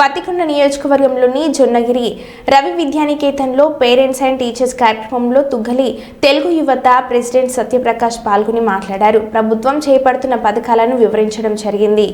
పత్తికొండ నియోజకవర్గంలోని జొన్నగిరి రవి విద్యానికేతన్లో parents and teachers కార్యక్రమంలో తుగ్గలి తెలుగు యువత ప్రెసిడెంట్ సత్యప్రకాష్ పాల్గొని మాట్లాడారు. ప్రభుత్వం చేపడుతున్న పథకాలను వివరించడం జరిగింది.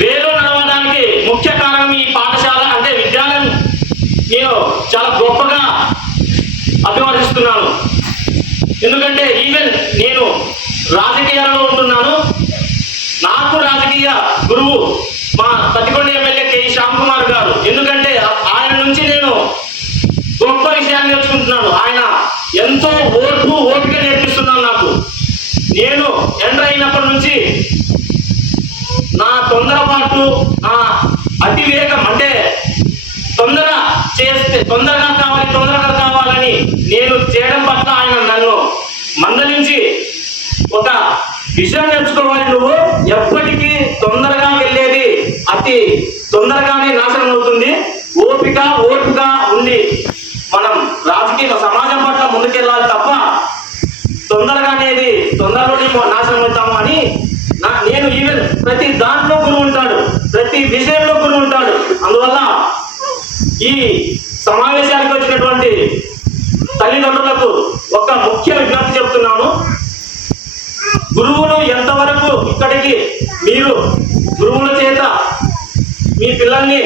వేలో నడవడానికి ముఖ్య కారణం ఈ పాఠశాల అంటే విద్యాలయం. నేను చాలా గొప్పగా అభివర్ణిస్తున్నాను. ఎందుకంటే ఈవెన్ నేను రాజకీయాలలో ఉంటున్నాను. నాకు రాజకీయ గురువు మా పతికొండ ఎమ్మెల్యే కె. శ్యామ్ కుమార్ గారు. ఎందుకంటే ఆయన నుంచి నేను గొప్ప విషయాన్ని నేర్చుకుంటున్నాను. ఆయన ఎంతో ఓర్పు ఓపిక నేర్పిస్తున్నాను నాకు. నేను ఎంటర్ అయినప్పటి నుంచి నా తొందరపాటు నా అతివేగం అంటే తొందర చేస్తే తొందరగా కావాలి తొందరగా కావాలని నేను చేయడం పట్ల ఆయన నన్ను మందలించి ఒక విషయం నేర్చుకోవాలి నువ్వు. ఎప్పటికీ తొందరగా వెళ్ళేది అతి తొందరగానే నాశనం అవుతుంది. ఓపిక ఓపిక ఉండి మనం రాజకీయ సమాజం పట్ల ముందుకెళ్ళాలి తప్ప తొందరగా అనేది తొందరలోనే నాశనం అవుతాము అని నా నేను ఈవెన్ ప్రతి విజయంలో విషయంలో ఉంటాడు. అందువల్ల ఈ సమావేశానికి వచ్చినటువంటి తల్లిదండ్రులకు ఒక ముఖ్య విజ్ఞప్తి చెప్తున్నాను. గురువులు ఎంతవరకు ఇక్కడికి మీరు గురువుల చేత మీ పిల్లల్ని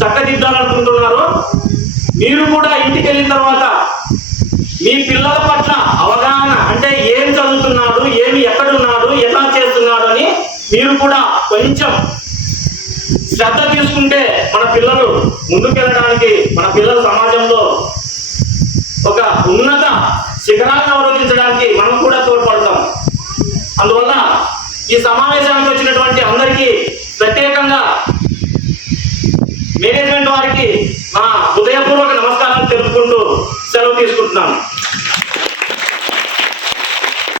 చక్కదిద్దాలనుకుంటున్నారో మీరు కూడా ఇంటికి వెళ్ళిన తర్వాత మీ పిల్లల పట్ల అవగాహన అంటే ఏం చదువుతున్నాడు ఏమి ఎక్కడున్నాడు ఎలా చేస్తున్నాడు అని మీరు కూడా కొంచెం శ్రద్ధ తీసుకుంటే మన పిల్లలు ముందుకెళ్ళడానికి మన పిల్లల సమాజంలో ఒక ఉన్నత శిఖరాలను అవరోధించడానికి మనం కూడా తోడ్పడతాం. అందువల్ల ఈ సమావేశానికి వచ్చినటువంటి అందరికీ ప్రత్యేకంగా మేనేజ్మెంట్ వారికి నా హృదయపూర్వక నమస్కారం తెలుపుకుంటూ సెలవు తీసుకుంటున్నాను.